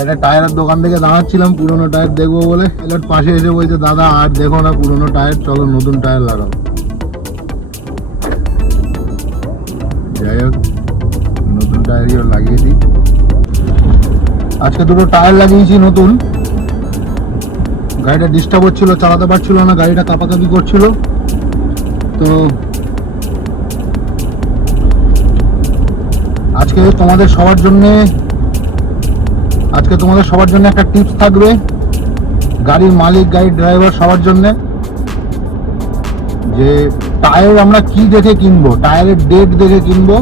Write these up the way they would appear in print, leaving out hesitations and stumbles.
একটা টায়ারের দোকান থেকে দাঁড়াচ্ছিলাম পুরোনো টায়ার দেখবো বলে, এবার পাশে এসে বলছে দাদা আর দেখো না পুরোনো টায়ার, চলো নতুন টায়ার লাগাও। যাই হোক নতুন টায়ারই লাগিয়ে দিই। আজকে দুটো টায়ার লাগিয়েছি নতুন। গাড়িটা ডিস্টার্ব হচ্ছিল, চালাতে পারছিল না, গাড়িটা কাঁপাকাঁপি করছিল। তো আজকে তোমাদের সবার জন্য একটা টিপস থাকবে, গাড়ির মালিক গাড়ির ড্রাইভার সবার জন্য, যে টায়ার আমরা কি দেখে কিনবো, টায়ারের ডেট দেখে কিনবো।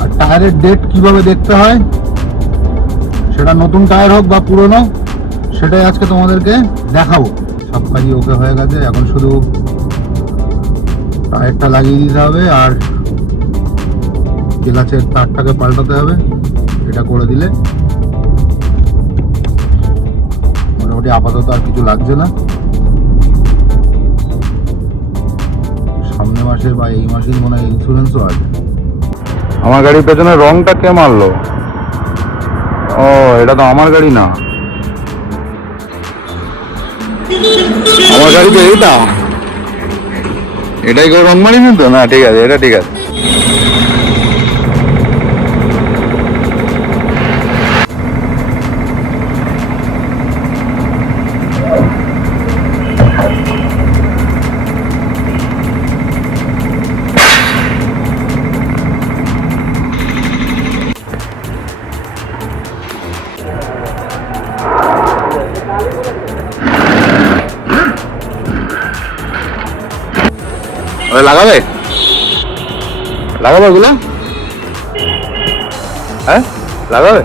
আর টায়ারের ডেট কিভাবে দেখতে হয়, সেটা নতুন টায়ার হোক বা পুরনো, সেটাই আজকে তোমাদেরকে দেখাবো। সব কাজই ওকে হয়ে গেছে, এখন শুধু টায়ারটা লাগিয়ে দিতে হবে আর ক্লাচের তারটাকে পাল্টাতে হবে। এটা করে দিলে মোটামুটি আপাতত আর কিছু লাগছে না। সামনে মাসে বা এই মাসেই মনে হয় ইন্স্যুরেন্সও আছে। আমার গাড়ির পেছনে রংটা কে মারলো? ও, এটা তো আমার গাড়ি না, আমার গাড়ি তো এটাই কেউ রং মারিনি তো? না ঠিক আছে, এটা ঠিক আছে। লাগাবে ওগুলো? হ্যাঁ লাগাবে।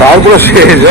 তারপরে শেষ।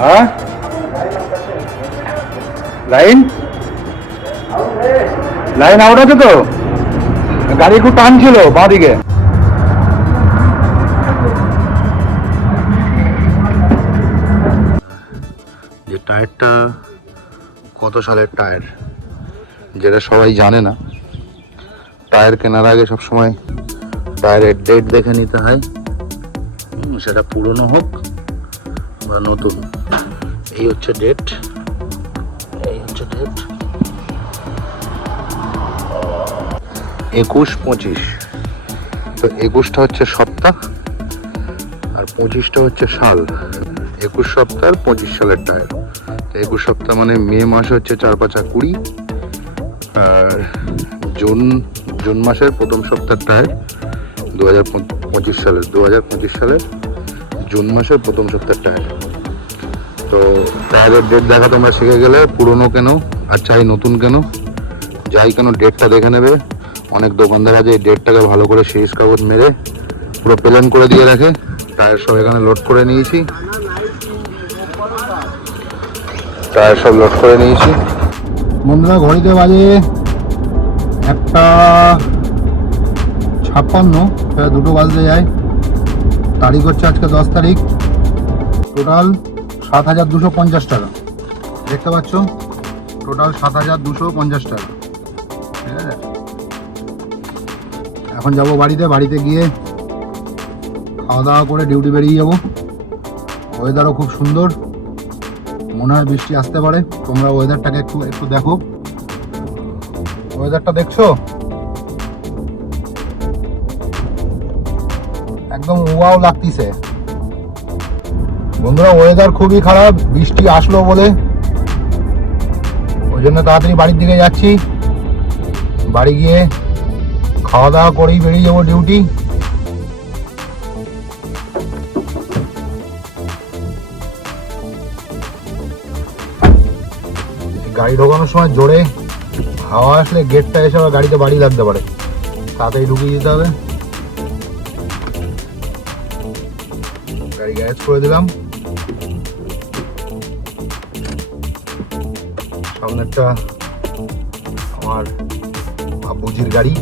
হ্যাঁ লাইন আউট আছে তো, গাড়ি একটু টান ছিল বাঁ দিকে। যে টায়ারটা কত সালের টায়ার, যেটা সবাই জানে না। টায়ার কেনার আগে সবসময় টায়ারের ডেট দেখে নিতে হয়, সেটা পুরনো হোক বা নতুন। এই হচ্ছে ডেট, 21-25। তো 21টা হচ্ছে সপ্তাহ আর 25টা হচ্ছে সাল। 21 সপ্তাহ আর 25 সালের টায়ার। 21 সপ্তাহ মানে মে মাসে হচ্ছে 4-5-20, আর জুন মাসের প্রথম সপ্তাহ টায়ার 2025 সালের জুন মাসের প্রথম সপ্তাহ টায়ার। তো টায়ারের ডেট দেখা তোমরা শিখে গেলে, পুরনো কেন আর চাই নতুন কেন, যাই কেন ডেটটা দেখে নেবে। অনেক দোকানদার আছে এই ডেটটাকে ভালো করে সিরিজ কাগজ মেরে পুরো প্লেন করে দিয়ে রাখে। টায়ার সব এখানে লোড করে নিয়েছি, বন্ধুরা ঘড়িতে বাজে 1:56, প্রায় 2টো বাজতে যায়। তারিখ হচ্ছে আজকে 10 তারিখ। টোটাল 7,250 টাকা, দেখতে পাচ্ছ, টোটাল 7,250 টাকা। ঠিক আছে, এখন যাব বাড়িতে গিয়ে খাওয়া দাওয়া করে ডিউটি বেরিয়ে যাব। ওয়েদারও খুব সুন্দর, মনে হয় বৃষ্টি আসতে পারে। তোমরা ওয়েদারটাকে একটু দেখো, ওয়েদারটা দেখছো একদম ওয়াও লাগতিছে বন্ধুরা। ওয়েদার খুবই খারাপ, বৃষ্টি আসলো বলে, ওই জন্য তাড়াতাড়ি বাড়ির দিকে যাচ্ছি। বাড়ি গিয়ে খাওয়া দাওয়া করেই বেরিয়ে যাবো ডিউটি। গাড়ি ঢোকানোর সময় জোরে হাওয়া আসলে গেটটা এসে আবার গাড়িতে বাড়ি লাগতে পারে, তাড়াতাড়ি ঢুকিয়ে দিতে হবে। গাড়ি গ্যারেজ করে দিলাম। সামনেরটা আমার আব্বুজির গাড়ি।